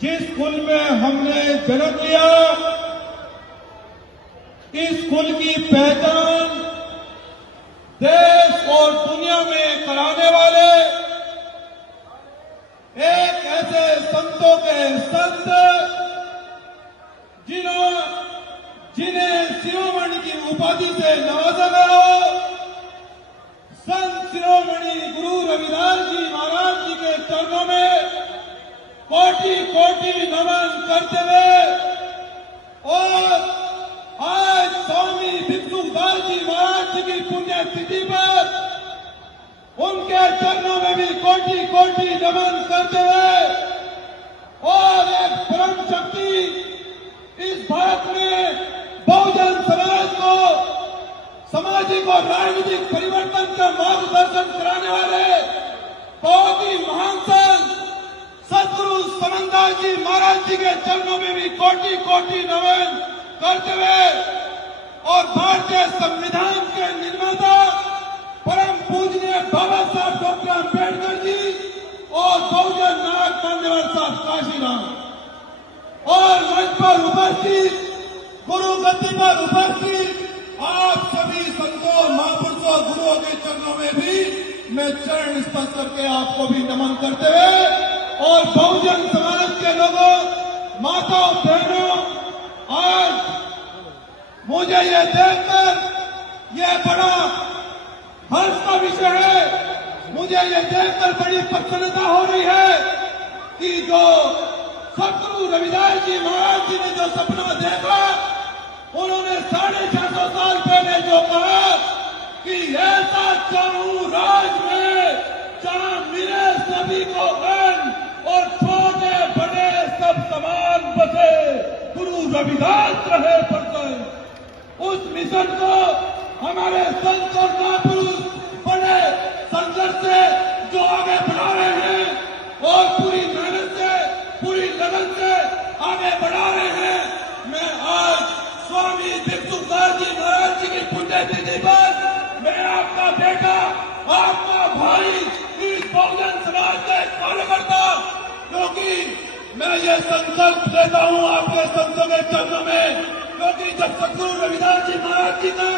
जिस कुल में हमने जन्म लिया, इस कुल की पहचान देश और दुनिया में कराने वाले एक ऐसे संतों के संत जिन्हें शिरोमणि की उपाधि से नवाजा गया हो, संत शिरोमणि गुरु रविदास जी महाराज जी के चरणों में कोटि कोटि नमन करते हुए और आज स्वामी भिक्षुदास जी महाराज जी की पुण्यतिथि पर उनके चरणों में भी कोटि कोटि नमन करते हुए और एक परम शक्ति इस भारत में बहुजन समाज को सामाजिक और राजनीतिक परिवर्तन का मार्गदर्शन कराने वाले बहुत ही महान संत सदगुरु समनदास जी महाराज जी के चरणों में भी कोटि कोटि नमन करते हुए और भारतीय संविधान के निर्माता परम पूजनीय बाबा साहब डॉक्टर अम्बेडकर जी और बहुजन नायक मान्यवर साहब काशीराम और मंच पर उपस्थित गुरु गद्दी पर उपस्थित आप सभी संतों महापुरुषों गुरुओं के चरणों में भी मैं चरण स्पर्श करके आपको भी नमन करते हुए और बहुजन समाज के लोगों माताओं बहनों, आज मुझे ये देखकर यह बड़ा हर्ष का विषय है, मुझे ये देखकर बड़ी प्रसन्नता हो रही है कि जो सदगुरु रविदास जी महाराज जी ने जो सपना देखा, उन्होंने 650 साल पहले जो कहा कि ऐसा चाहूं राज में जहां मिले सभी को गण और छोटे बड़े सब समान बसे, गुरु रविदास रहे बरसे। उस मिशन को हमारे संत और महापुरुष बड़े संघर्ष से जो आगे बढ़ा रहे हैं और पूरी मेहनत से पूरी लगन से आगे बढ़ा रहे हैं। मैं आज स्वामी भिक्षुदास जी महाराज जी की पुण्यतिथि पर मैं आपका बेटा, आपका भाई, इस बहुजन समाज के कार्यकर्ता, क्योंकि मैं ये संकल्प देता हूं आपके संतों के चरणों में, क्योंकि जब सदगुरु रविदास जी महाराज जी का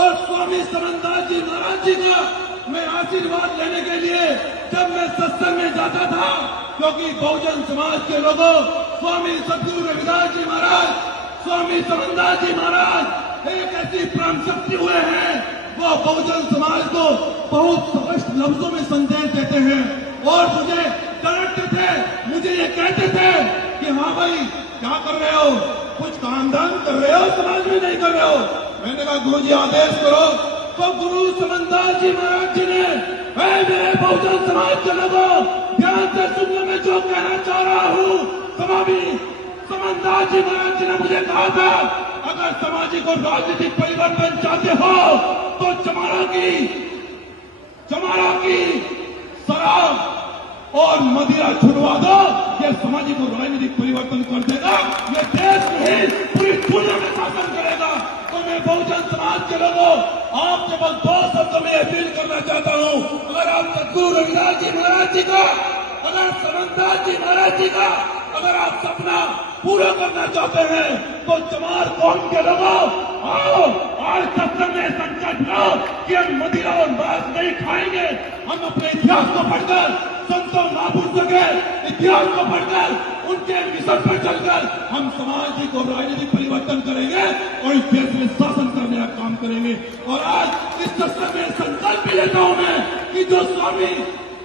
और स्वामी समनदास जी महाराज जी का मैं आशीर्वाद लेने के लिए जब मैं सत्संग में जाता था, क्योंकि बहुजन समाज के लोगों स्वामी सदगुरु रविदास जी महाराज, स्वामी समनदास जी महाराज एक ऐसी परम शक्ति हुए हैं, वो बहुजन समाज को बहुत स्पष्ट लफ्जों में संदेश देते हैं और मुझे डांटते थे, मुझे ये कहते थे कि हाँ भाई क्या कर रहे हो, कुछ काम धाम कर रहे हो, समाज में नहीं कर रहे हो। मैंने कहा गुरु जी आदेश करो। तो गुरु समनदास जी महाराज जी ने मेरे बहुजन समाज के लोगों ध्यान से सुनने में जो कहना चाह रहा हूँ, स्वामी समनदास जी महाराज जी ने मुझे कहा था, अगर सामाजिक और राजनीतिक परिवर्तन चाहते हो तो चमारा की शराब और मदिरा छुड़वा दो, ये सामाजिक और राजनीतिक परिवर्तन कर देगा, ये देश नहीं पूरी दुनिया में शासन करेगा। तो मैं बहुजन समाज के लोगों आप केवल 2 शब्दों में अपील करना चाहता हूँ, अगर आप सदगुरु रविदास जी महाराज जी का, अगर समनदास जी महाराज जी का अगर आप सपना पूरा करना चाहते हैं तो चमार कौम के लोगों आओ, आज सत्संग में संकल्प लो कि हम मदिरा और मांस नहीं खाएंगे। हम अपने इतिहास को पढ़कर, संतों महापुरुषों के इतिहास को पढ़कर, उनके मिशन पर चलकर हम सामाजिक और राजनीतिक परिवर्तन करेंगे और इस देश में शासन करने का काम करेंगे। और आज इस सत्संग में संकल्प भी लेता हूं मैं कि जो स्वामी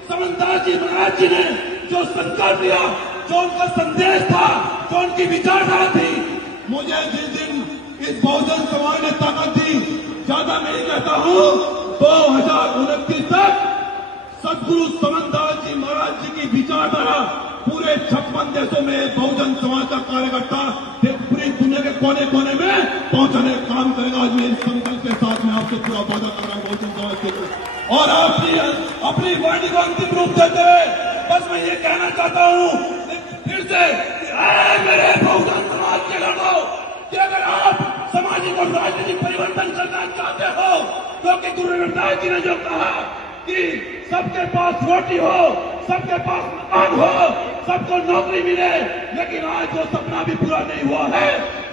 समनदास जी महाराज जी ने जो संकल्प लिया, जो उनका संदेश था, जो उनकी विचारधारा थी, मुझे जिस दिन इस बहुजन समाज ने ताकत दी, ज्यादा नहीं कहता हूं, 2029 तक सदगुरु समनदास जी महाराज जी की विचारधारा पूरे 56 देशों में बहुजन समाज का कार्यकर्ता पूरी दुनिया के कोने कोने में पहुंचाने का काम करेगा। आज मैं इस संकल्प के साथ में आपसे पूरा वादा कर रहा हूं बहुजन समाज के लिए। और आपकी अपनी वाणी को अंतिम रूप देते हुए बस मैं ये कहना चाहता हूं फिर से, मेरे बहुजन समाज के लोगों कि अगर आप सामाजिक और राजनीतिक परिवर्तन करना चाहते हो, क्योंकि गुरु रविदास जी ने जो कहा कि सबके पास रोटी हो, सबके पास मकान हो, सबको नौकरी मिले, लेकिन आज वो सपना भी पूरा नहीं हुआ है।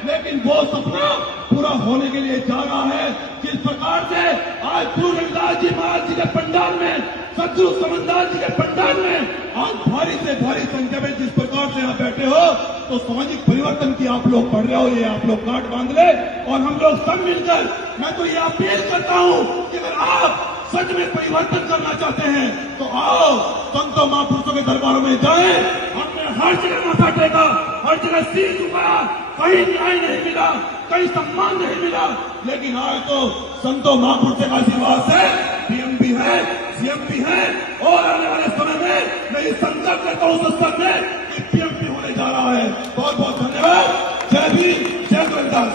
लेकिन वो सपना पूरा होने के लिए जा रहा है। जिस प्रकार से आज गुरु रविदास जी महाराज जी के पंडाल में, सदगुरु समनदास जी के पंडाल में आज भारी से भारी संख्या में जिस प्रकार से आप बैठे हो, तो सामाजिक परिवर्तन की आप लोग पढ़ रहे हो। ये आप लोग गांठ बांध ले और हम लोग सब मिलकर, मैं तो ये अपील करता हूं कि अगर आप सच में परिवर्तन करना चाहते हैं तो आओ, संतों महापुरुषों के दरबारों में जाएं। हमने हर जगह माथा टेका, हर जगह सिर झुकाया, कहीं न्याय नहीं मिला, कहीं सम्मान नहीं मिला, लेकिन आज तो संतों महापुरुषों का आशीर्वाद से पीएम भी है, सीएम भी है, और आने वाले समय में मैं ये संकल्प करता हूं संसद में कि पीएम भी होने जा रहा है। बहुत बहुत धन्यवाद। जय भीम, जय रविदास।